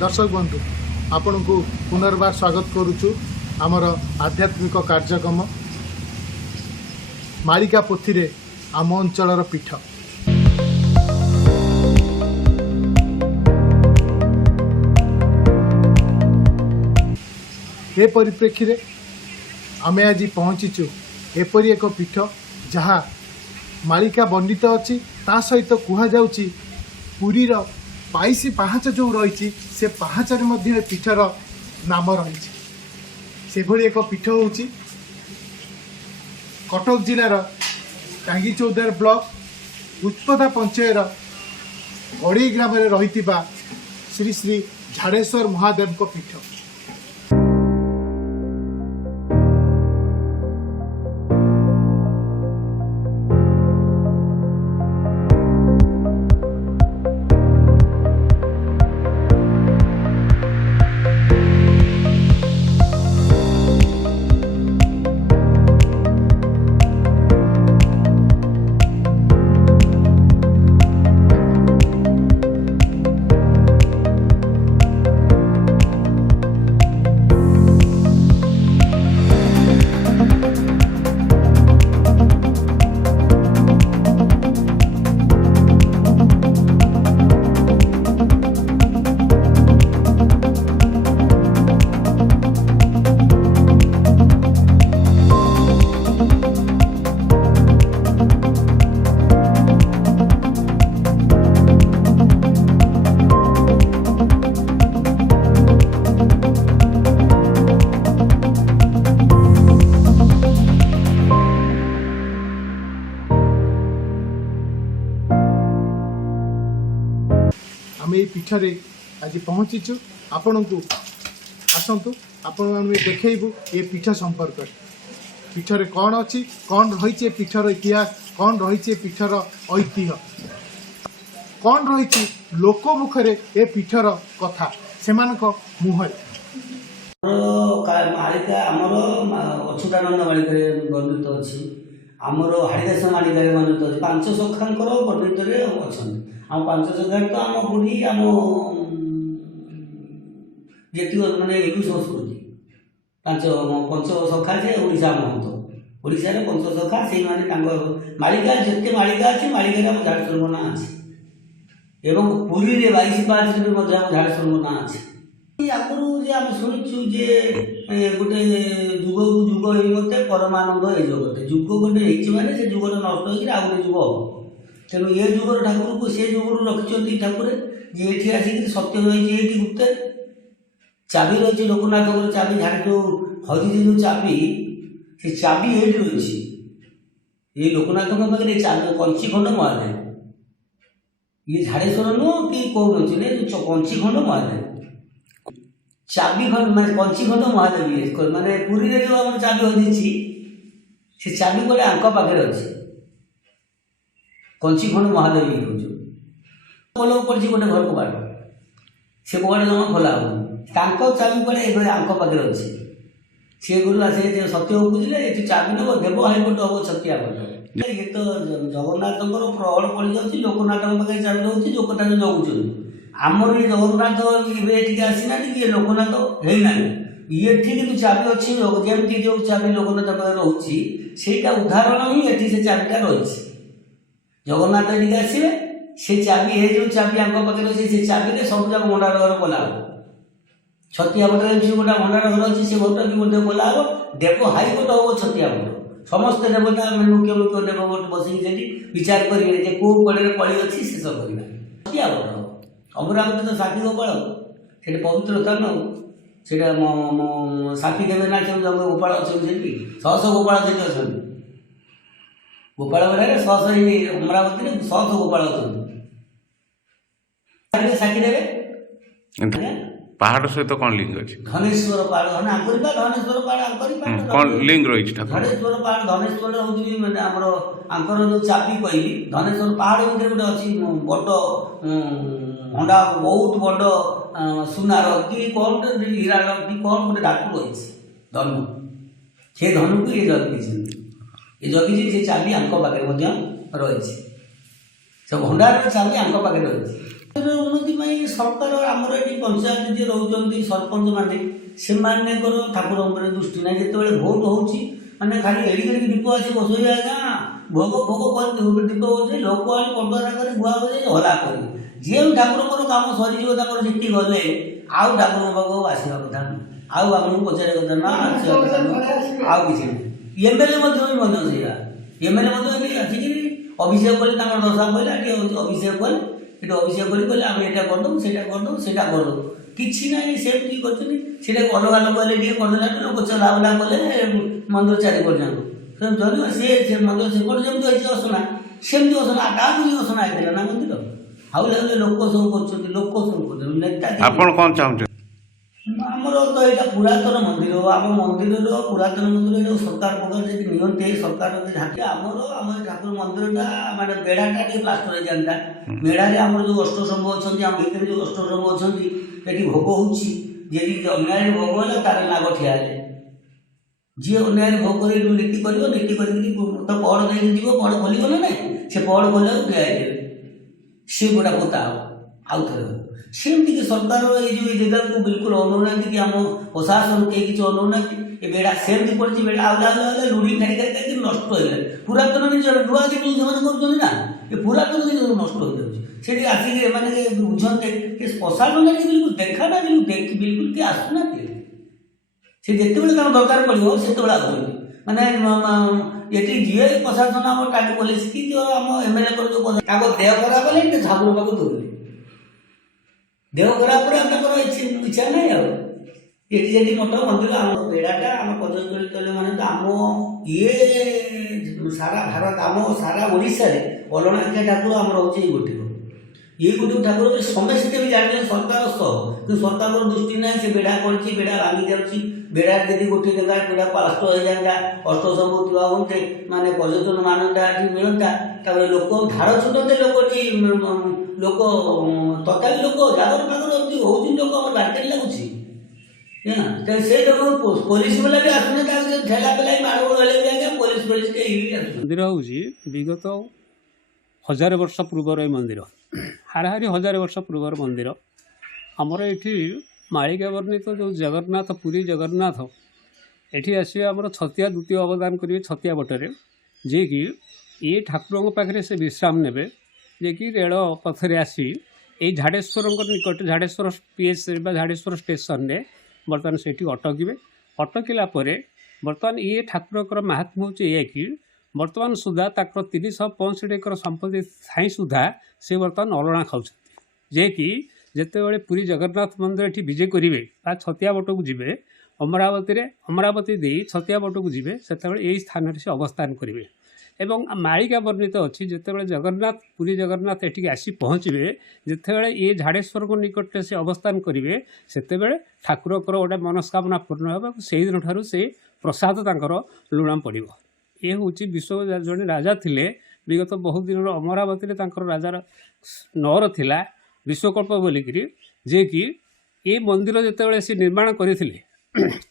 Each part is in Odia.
दर्शक बंधु आपण को पुनर्बार स्वागत करुचु आमर आध्यात्मिक कार्यक्रम मालिका पोथी रे आम अंचलर पीठ। ए परिप्रेक्षी रे आमे आज पहुँचीचु एपरी एक पीठ जहाँ मालिका बंडित अच्छी ता सहित कुहा जाउची पुरीर 22 पाहाच जो रही से पाहाचर मध्य पीठर नाम रही से भली एक पीठ हूँ कटक जिलार टांगी चौदार ब्लॉक उत्पदा पंचायत गड़ी ग्राम रही श्री श्री झाड़ेश्वर महादेव को पीठ। आम ये पीठरे आज पहुँचीचु आपण को आसतु आपण देखु ये पीठ संपर्क पीठरे कौन अच्छी कौन रही पीठर इतिहास कौन रही पीठर ऐतिह्य कौन रही लोक मुखरे ए पीठर कथा से मुहर मालिका आमर अच्युतानंद मालिका वर्णित अच्छी आमर हाड़ीदास मालिका वर्णित अच्छी पांच सखांकर वर्णित अच्छा आम पांच सखा तो आम बुढ़ी आम जी मैंने यू संस्कृति पांच पंच सखा से ओडिशा महंत ओडिशार पंच सखा से मालिका जिते मालिका अच्छी मालिका आम झाड़ेश्वर ना अच्छी एवं पुरी रे 22 पाँच झाड़ेश्वर ना अच्छी आगुरी जे आम शुणुचु जे गोटे जुग को जुग होते परमानंद ये जगते जुग गोटे होने से जुग नष्ट हो आ गए जुग हम तेणु ये जुगर ठाकुर को से जुगर रखिंट ठाकुर जे ये आसिक सत्य रही है गुप्त चाबी रही लोकनाथ चाबी झाड़ जो हजिजी जो चाबी से चाबी ये रही ये लोकनाथ पाखे चाबी कंची खंड महादेव ये झाड़ेश्वर नुह कि कौन अच्छे कंची खंड महादेव चाबी खंड मैं कंची खंड महादेव ये मानने पुरी में जो आम चाबी हजिची से चाबी गोटे आंक पाखे अच्छे कंची खंड महादेव ये हूँ खोल पड़ी गोटे घर कबाट से कबाट जमा खोला हो चाबी पड़े आंक पाखे अच्छे सी गुरु से सत्य बुझे ये चाबी नब देव हाईकोर्ट हम छतिया ये तो जगन्नाथ प्रबल पड़ जाऊँगी लोकनाथ पाखे चाबी रोचे लोकनाथ जगुच्च आमर ये जगन्नाथ ये आसीना ये लोकनाथ होना ये कि चाबी अच्छी जमी जो चाबी लोकनाथ पाखे रोचे से उदाहरण ही ये से चाबीटा रही जगन्नाथ टी आसवे से चाबी है जो चाबी आंक पाखे अच्छे से चाबी सब जाक भंडार घर खोला हो छतिया बटर जो गोटा भंडार घर अच्छी से घर भी खोला हो देव हाईकोर्ट हम छतिया बट समस्त देवता मुख्य मुख्य देव बसिकी विचार करेंगे कौ कड़े कड़ी अच्छी शेष करना छतिया बट अमरावती तो साथी गोपाल से पवित्र स्थान से साथी देवे ना गोपाल अच्छे शह शह गोपाल से अच्छा गोपाल बेड़े शह शह अमरावती शह शह गोपाल अच्छा साथी देवे पहाड़ सहित कौन लिंक अच्छे धनेश्वर पहाड़ आंकुरी धनेश्वर पहाड़ आंकुरी कौन लिंक रही धनेश्वर पहाड़ धनेश्वर हूँ आमर आंकर जो चाबी कहली धनेश्वर पहाड़ भितर गोटे अच्छी बड़ भंडा बहुत बड़ सुनार कि कौन हीरार कि कौन गोटे धातु रही धनु से धनु को ये जगिजी से चाबी आंक पाखे रही से भंडार चाबी आंक पाखे रही ଉନ୍ନତି ପାଇଁ ସରକାର ଆମର ଏଠି ପଞ୍ଚାୟତ ଯିଏ ରହୁଛନ୍ତି ସରପଞ୍ଚ ମାନେ ସେମାନଙ୍କର ଠାକୁର ଉପରେ ଦୃଷ୍ଟି ନାହିଁ। ଯେତେବେଳେ ଭୋଟ ହେଉଛି ମାନେ ଖାଲି ଏଡ଼ିକି ଏଡ଼ିକି ଦୀପ ଆସି ବସେଇ ଆଜ୍ଞା ଭୋଗ ଫୋଗ କରି ଦୀପ ବସେଇ ଲୋକ ଆଣି ପର୍ଦ୍ଦା କରି ଗୁଆ ବସେଇ ହଲା କରି ଯେଉଁ ଠାକୁରଙ୍କର କାମ ସରିଯିବ ତାଙ୍କର ସେଠି ଗଲେ ଆଉ ଠାକୁରଙ୍କ ପାଖକୁ ଆସିବା କଥା ନୁହଁ, ଆଉ ଆପଣଙ୍କୁ ପଚାରିବା କଥା ନା ଆସିବା କଥା ନୁହଁ, ଆଉ କିଛି ନାହିଁ। ଏମ୍ଏଲ୍ଏ ମଧ୍ୟ ବି ମଧ୍ୟ ସେଇଆ ଏମ୍ଏଲ୍ଏ ମଧ୍ୟ ଏଠି ଆସିକିରି ଅଭିଷେକ କଲେ ତାଙ୍କର ଦଶା ପଇଲା ଏଠି ଅଭିଷେକ କଲେ ଏଠି ଅଭିଷେକ କରି କହିଲେ ଆମେ ଏଇଟା କରିଦେବୁ ସେଇଟା କରିଦେବୁ ସେଇଟା କରିଦେବୁ କିଛି ନାହିଁ। ସେମିତି କରିଛନ୍ତି ସେଇଟା ଅଲଗା ଲୋକ ହେଲେ ଟିକେ କରିଦେଲା ଲୋକ ଚଲାବୁଲା କଲେ ମନ୍ଦିର ଚାରିପଟ ଯାକ ସେ ମନ୍ଦିର ସେପଟେ ଯେମିତି ହେଇଛି ଅସନା ସେମିତି ଅସନା କାହାକୁ ବି ଅସନା ହେଇଥିଲା ନା ମନ୍ଦିର ହାଉଲେ ହାଉଲେ ଲୋକ ସବୁ କରୁଛନ୍ତି ଲୋକ ସବୁ କରୁଛନ୍ତି ନେତା ଆପଣ କ'ଣ ଚାହୁଁଛନ୍ତି? ଆମର ତ ଏଇଟା ପୁରାତନ ମନ୍ଦିର ଆମ ମନ୍ଦିରର ପୁରାତନ ମନ୍ଦିର ଏଇଟା ସରକାର ପ୍ରକାର ଯଦି ନିଅନ୍ତେ ସରକାର ଝାঁକି ଆମର ଠାକୁର ମନ୍ଦିରଟା ମାନେ ବେଢ଼ାଟା ଟିକେ ପ୍ଲାଷ୍ଟର ହେଇଯାନ୍ତା। ବେଢ଼ାରେ ଆମର ଯେଉଁ ଅଷ୍ଟଶମ୍ଭୁ ଅଛନ୍ତି ଆମ ଭିତରେ ଯେଉଁ ଅଷ୍ଟଶମ୍ଭୁ ଅଛନ୍ତି ଏଠି ଭୋଗ ହେଉଛି ଯଦି ଅନ୍ୟାୟରେ ଭୋଗ ହେଲା ତାର ନାଗ ଠିଆ ହେଲେ ଯିଏ ଅନ୍ୟାୟରେ ଭୋଗ କରି ନୀତି କରିବ ନୀତି କରିକି ତ ପହଡ଼ ଦେଇକି ଯିବ ପହଡ଼ ଖୋଲିବ ନା ନାହିଁ ସେ ପହଡ଼ ଖୋଲିବାକୁ ଠିଆ ହେଇଯିବେ ସେ ଗୋଟା ପୋତା ହେବ ଆଉ ଥରେ ହେବ। ସେମିତିକି ସରକାର ଏଇ ଯେଉଁ ଏ ଜାଗାକୁ ବିଲକୁଲ ଅନଉନାହାନ୍ତି କି ଆମ ପ୍ରଶାସନ କେହି କିଛି ଅନଉନାହାନ୍ତି। ଏ ବେଢ଼ା ସେମିତି ପଡ଼ିଛି ବେଢ଼ା ଆଉଲା ଆଉଲା ଲୁଡ଼ି ଖାଇ ଖାଇ ନଷ୍ଟ ହେଇଗଲାଣି। ପୁରାତନ ଜିନିଷ ନୂଆ ଜିନିଷ ସେମାନେ କରୁଛନ୍ତି ନା ଏ ପୁରାତନ ଜିନିଷ ନଷ୍ଟ ହେଇଯାଉଛି। ସେଠି ଆସିକି ଏମାନେ ବୁଝନ୍ତେ କି ପ୍ରଶାସନ ଏଠି ବିଲକୁଲ ଦେଖାନା ବିଲକୁଲ କିଏ ଆସୁନାହାନ୍ତି। ସେ ଯେତେବେଳେ ତାଙ୍କ ଦରକାର ପଡ଼ିବ ସେତେବେଳେ ଆସୁଛନ୍ତି ମାନେ ଏଠି ଯିଏ ପ୍ରଶାସନ ଆମ ଟାଟି ପୋଲିସ କି ଆମ ଏମ୍ଏଲ୍ଏଙ୍କର ଯେଉଁ ତାଙ୍କ ଦେହ ଖରାପ ହେଲେ ଟିକେ ଠାକୁର ପାଖକୁ ଦୌଡ଼ିଲେ ଦେହ ଖରାପ ପରେ ତାଙ୍କର ଇଚ୍ଛା ନାହିଁ ଆଉ ଏଠି ଯେଠି ମଠ ମନ୍ଦିର ଆମ ବେଢ଼ାଟା ଆମ ପର୍ଯ୍ୟଟନ କଲେ ମାନେ ତ ଆମ ଇଏ ସାରା ଭାରତ ଆମ ସାରା ଓଡ଼ିଶାରେ ଅଲଣାଖିଆ ଠାକୁର ଆମର ହେଉଛି ଏଇ ଗୋଟିକ ଏଇ ଗୋଟିକ ଠାକୁର ସମସ୍ତେ ବି ଜାଣିଛନ୍ତି ସରକାର ସହ କିନ୍ତୁ ସରକାରଙ୍କର ଦୃଷ୍ଟି ନାହିଁ। ସେ ବେଢ଼ା କରିଛି ବେଢ଼ା ଭାଙ୍ଗି ଯାଉଛି ବେଢ଼ା ଯଦି ଗୋଟିଏ ଜାଗାରେ ବେଢ଼ା ପାଷ୍ଟ ହେଇଯାନ୍ତା ଅଷ୍ଟଶମ୍ଭୁ ଥିବା ହୁଅନ୍ତେ ମାନେ ପର୍ଯ୍ୟଟନ ମାନଟା ଏଠି ମିଳନ୍ତା ତାପରେ ଲୋକ ଧାର ଛୁଟନ୍ତେ ଲୋକଟି ଲୋକ ତଥାପି ଲୋକ ଜାଗର ଫାଗର ଏମିତି ହେଉଛି ଲୋକ ଆମର ବାଟରେ ଲାଗୁଛି ସେ ଲୋକ ପୋଲିସ ବାଲା ବି ଆସୁନି ତାକୁ ଠେଲା ପେଲା ମାଡ଼ଗୋଳ ହେଲେ ବି ଆଜ୍ଞା ପୋଲିସ କେହି ବି ଆସୁନି। ମନ୍ଦିର ହେଉଛି ବିଗତ 1000 ବର୍ଷ ପୂର୍ବର ଏ ମନ୍ଦିର ହାରାହାରି 1000 ବର୍ଷ ପୂର୍ବର ମନ୍ଦିର। ଆମର ଏଠି ମାଳିକା ବର୍ଣ୍ଣିତ ଯେଉଁ ଜଗନ୍ନାଥ ପୁରୀ ଜଗନ୍ନାଥ ଏଠି ଆସିବେ ଆମର ଛତିଆ ଦ୍ୱିତୀୟ ଅବଦାନ କରିବେ ଛତିଆ ବଟରେ ଯିଏକି ଏ ଠାକୁରଙ୍କ ପାଖରେ ସେ ବିଶ୍ରାମ ନେବେ ଯିଏକି ରେଳ ପଥରେ ଆସି ଏଇ ଝାଡ଼େଶ୍ୱରଙ୍କ ନିକଟ ଝାଡ଼େଶ୍ୱର ପିଏଚ୍ ବା ଝାଡ଼େଶ୍ୱର ଷ୍ଟେସନରେ ବର୍ତ୍ତମାନ ସେଇଠି ଅଟକିବେ। ଅଟକିଲା ପରେ ବର୍ତ୍ତମାନ ଇଏ ଠାକୁରଙ୍କର ମାହାତ୍ମ୍ୟ ହେଉଛି ଏଇଆ କି ବର୍ତ୍ତମାନ ସୁଦ୍ଧା ତାଙ୍କର 365 ଏକର ସମ୍ପତ୍ତି ଥାଇ ସୁଦ୍ଧା ସେ ବର୍ତ୍ତମାନ ଅଲଣା ଖାଉଛନ୍ତି ଯିଏକି ଯେତେବେଳେ ପୁରୀ ଜଗନ୍ନାଥ ମନ୍ଦିର ଏଠି ବିଜେ କରିବେ ବା ଛତିଆ ବଟକୁ ଯିବେ ଅମରାବତୀ ଦେଇ ଛତିଆ ବଟକୁ ଯିବେ ସେତେବେଳେ ଏହି ସ୍ଥାନରେ ସେ ଅବସ୍ଥାନ କରିବେ ଏବଂ ମାଳିକା ବର୍ଣ୍ଣିତ ଅଛି ଯେତେବେଳେ ପୁରୀ ଜଗନ୍ନାଥ ଏଠିକି ଆସି ପହଞ୍ଚିବେ ଯେତେବେଳେ ଏ ଝାଡ଼େଶ୍ୱରଙ୍କ ନିକଟରେ ସେ ଅବସ୍ଥାନ କରିବେ ସେତେବେଳେ ଠାକୁରଙ୍କର ଗୋଟେ ମନସ୍କାମନା ପୂର୍ଣ୍ଣ ହେବ ଏବଂ ସେହିଦିନ ଠାରୁ ସେ ପ୍ରସାଦ ତାଙ୍କର ଲୁଣ ପଡ଼ିବ। ଏ ହେଉଛି ଜଣେ ରାଜା ଥିଲେ ବିଗତ ବହୁତ ଦିନର ଅମରାବତୀରେ ତାଙ୍କର ରାଜାର ନଅର ଥିଲା ବିଶ୍ୱକଳ୍ପ ବୋଲିକିରି ଯିଏକି ଏ ମନ୍ଦିର ଯେତେବେଳେ ସେ ନିର୍ମାଣ କରିଥିଲେ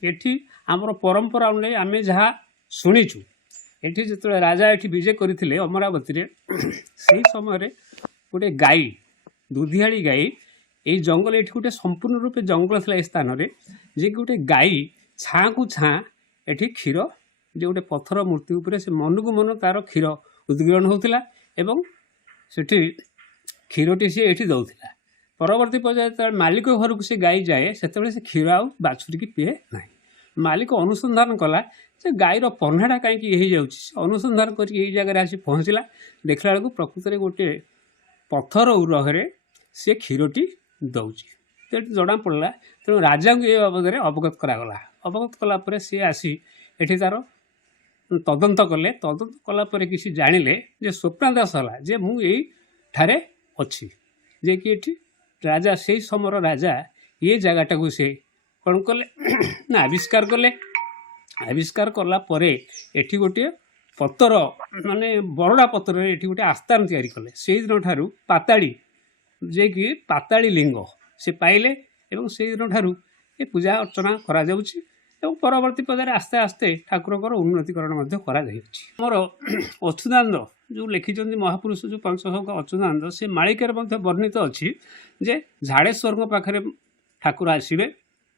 ଏଠି ଆମର ପରମ୍ପରା ଅନୁଯାୟୀ ଆମେ ଯାହା ଶୁଣିଛୁ ଏଠି ଯେତେବେଳେ ରାଜା ଏଠି ବିଜେ କରିଥିଲେ ଅମରାବତୀରେ ସେହି ସମୟରେ ଗୋଟେ ଗାଈ ଦୁଧିଆଳି ଗାଈ ଏଇ ଜଙ୍ଗଲ ଏଠି ଗୋଟେ ସମ୍ପୂର୍ଣ୍ଣ ରୂପେ ଜଙ୍ଗଲ ଥିଲା ଏ ସ୍ଥାନରେ ଯିଏକି ଗୋଟେ ଗାଈ ଛାଁକୁ ଛାଁ ଏଠି କ୍ଷୀର ଯେ ଗୋଟେ ପଥର ମୂର୍ତ୍ତି ଉପରେ ସେ ମନକୁ ମନ ତା'ର କ୍ଷୀର ଉଦ୍ଗୀରଣ ହେଉଥିଲା ଏବଂ ସେଠି କ୍ଷୀରଟି ସିଏ ଏଠି ଦେଉଥିଲା। ପରବର୍ତ୍ତୀ ପର୍ଯ୍ୟାୟରେ ଯେତେବେଳେ ମାଲିକ ଘରକୁ ସେ ଗାଈ ଯାଏ ସେତେବେଳେ ସେ କ୍ଷୀର ଆଉ ବାଛୁରିକି ପିଏ ନାହିଁ। ମାଲିକ ଅନୁସନ୍ଧାନ କଲା ଯେ ଗାଈର ପହ୍ନାଟା କାହିଁକି ହେଇଯାଉଛି ସେ ଅନୁସନ୍ଧାନ କରିକି ଏଇ ଜାଗାରେ ଆସି ପହଞ୍ଚିଲା ଦେଖିଲା ବେଳକୁ ପ୍ରକୃତରେ ଗୋଟେ ପଥର ଉରହରେ ସେ କ୍ଷୀରଟି ଦେଉଛି ତେଣୁ ଜଣାପଡ଼ିଲା। ତେଣୁ ରାଜାଙ୍କୁ ଏ ବାବଦରେ ଅବଗତ କରାଗଲା। ଅବଗତ କଲା ପରେ ସିଏ ଆସି ଏଠି ତା'ର ତଦନ୍ତ କଲେ। ତଦନ୍ତ କଲା ପରେ କିଛି ଜାଣିଲେ ଯେ ସ୍ୱପ୍ନାଦେଶ ହେଲା ଯେ ମୁଁ ଏଇଠାରେ ଅଛି ଯିଏକି ଏଠି ରାଜା ସେଇ ସମୟର ରାଜା ଏ ଜାଗାଟାକୁ ସେ କ'ଣ କଲେ ନା ଆବିଷ୍କାର କଲେ। ଆବିଷ୍କାର କଲା ପରେ ଏଠି ଗୋଟିଏ ପତର ମାନେ ବରଡ଼ା ପତ୍ରରେ ଏଠି ଗୋଟେ ଆସ୍ଥାନ ତିଆରି କଲେ। ସେଇଦିନ ଠାରୁ ପାତାଳି ଯିଏକି ପାତାଳି ଲିଙ୍ଗ ସେ ପାଇଲେ ଏବଂ ସେଇଦିନ ଠାରୁ ଏ ପୂଜା ଅର୍ଚ୍ଚନା କରାଯାଉଛି ଏବଂ ପରବର୍ତ୍ତୀ ପର୍ଯ୍ୟାୟରେ ଆସ୍ତେ ଆସ୍ତେ ଠାକୁରଙ୍କର ଉନ୍ନତିକରଣ ମଧ୍ୟ କରାଯାଇଛି। ଆମର ଅଚ୍ୟୁତାନନ୍ଦ जो लिखिं महापुरुष जो पंचसख अच्युतानंद से मालिकार वर्णित अच्छी जे झाड़ेश्वर पाखे ठाकुर आसवे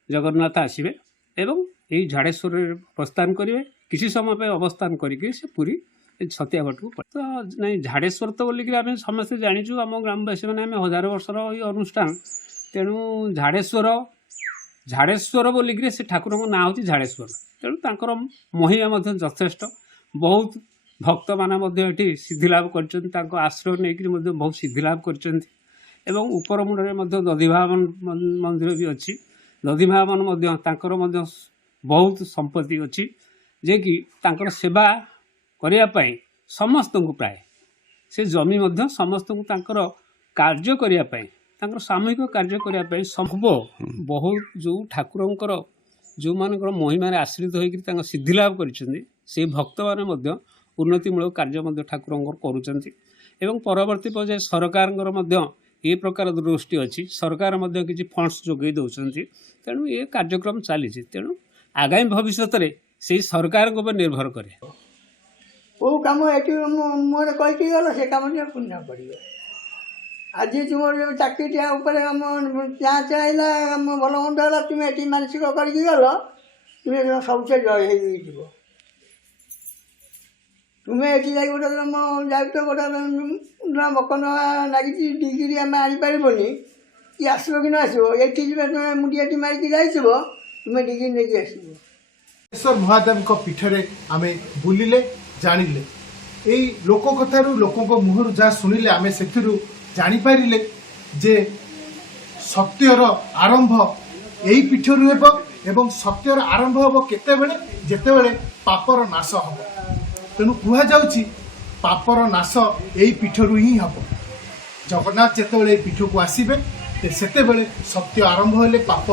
जगन्नाथ आसवे एवं यही झाड़ेश्वर प्रस्थान करेंगे किसी समय पे अवस्थान करके से पूरी छतिया भट को तो नहीं झाड़ेश्वर तो बोलिक आम समस्ते जाचु आम ग्रामवासी मैंने आम 1000 वर्षर ये अनुष्ठान तेणु झाड़ेश्वर बोलिक से ठाकुर ना हूँ झाड़ेश्वर तेणु तांकर महिमा यथेष्ट बहुत भक्त मैंने सिद्धि लाभ कर आश्रय नहीं बहुत सिद्धि लाभ कर उपर मुंडे दधिभावन मंदिर भी अच्छी दधिभावन बहुत संपत्ति अच्छी जे कि तांकर सेवा करने समस्त को प्राय से जमी समस्त को तांकर कार्य करने सामूहिक कार्य करने संभव बहुत जो ठाकुरंकर जो मानकर महिमार आश्रित होकर सिद्धि लाभ कर भक्त मैंने उन्नतिमूलक कार्य ठाकुरंकर करुँच परवर्ती पर्याय सरकार ये प्रकार दृष्टि अच्छी सरकार किसी फंड्स जोगे दौरान तेणु ये कार्यक्रम चली तेणु आगामी भविष्य में से सरकार को निर्भर करे वो कम ये मोर कही गल से कम पुण्य पड़े आज तुम चाकरी चाँ चाहला भल मंद है तुम्हें ये मानसिक करके गल तुम्हें सबसे जय हो तुम्हें ये जा गोटे जाऊँ गोटे मकन लगी डिग्री आम आनीपारबनी कि आसो कि न आसो ये तुम्हें मुंडिया मारिकी जाइए तुम्हें डिग्री नहीं आस महादेव पीठ में आम बुलिले जानिले यही लोक कथारू लोक मुहर जहाँ शुणिले आम से जापारे जे सत्यर आरंभ यही पीठरू एवं सत्यर आरंभ हम केतेबेले जेतेबेले पापर नाश हम तेणु कहुच्छी पापर नाश यही पीठरू ही हम जगन्नाथ जेतेबेले पीठ को आसबे सेतेबेले सत्य आरंभ हेले पाप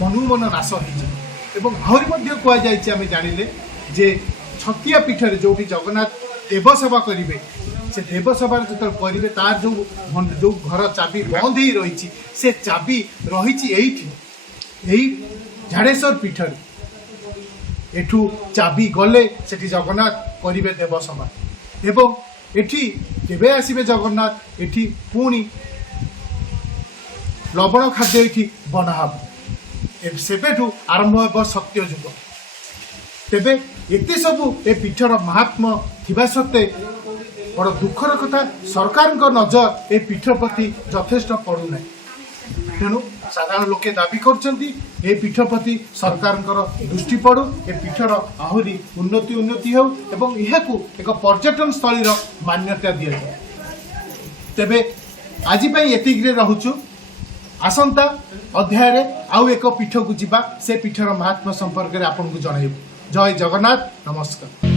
मनु मन नाश हो आहरी कहुई आम जानिले जे छतिया पीठर जो भी जगन्नाथ देवसेवा करेंगे से देवसेवा जो करेंगे तार जो घर चाबी बंद ही रही से चाबी रही झाड़ेश्वर पीठर एठू चाबी गले से जगन्नाथ करेंगे देवसेवा एवं एठी केबे आसीबे जगन्नाथ एठी पुणी लवण खाद्य ये बनाहब सेबेठू आरंभ हो सत्य जुग तेबे एत सबू ए पीठर महात्मा थिबा सत्वे बड़ दुखर कथा सरकार नजर ए पीठ प्रति यथेष्ट पड़ूना तेणु साधारण लोके दाबी कर पीठ प्रति सरकार दृष्टि पड़ू ए पीठर आहरी उन्नति हो एवं यह एक पर्यटन स्थलीर मान्यता दि जाए तेबे आज एतिक रहुचु आसंता अध्याय आउ एक पीठ को जीवा से पीठर महात्मा संपर्क में आपन को जणाइबु जय जगन्नाथ नमस्कार।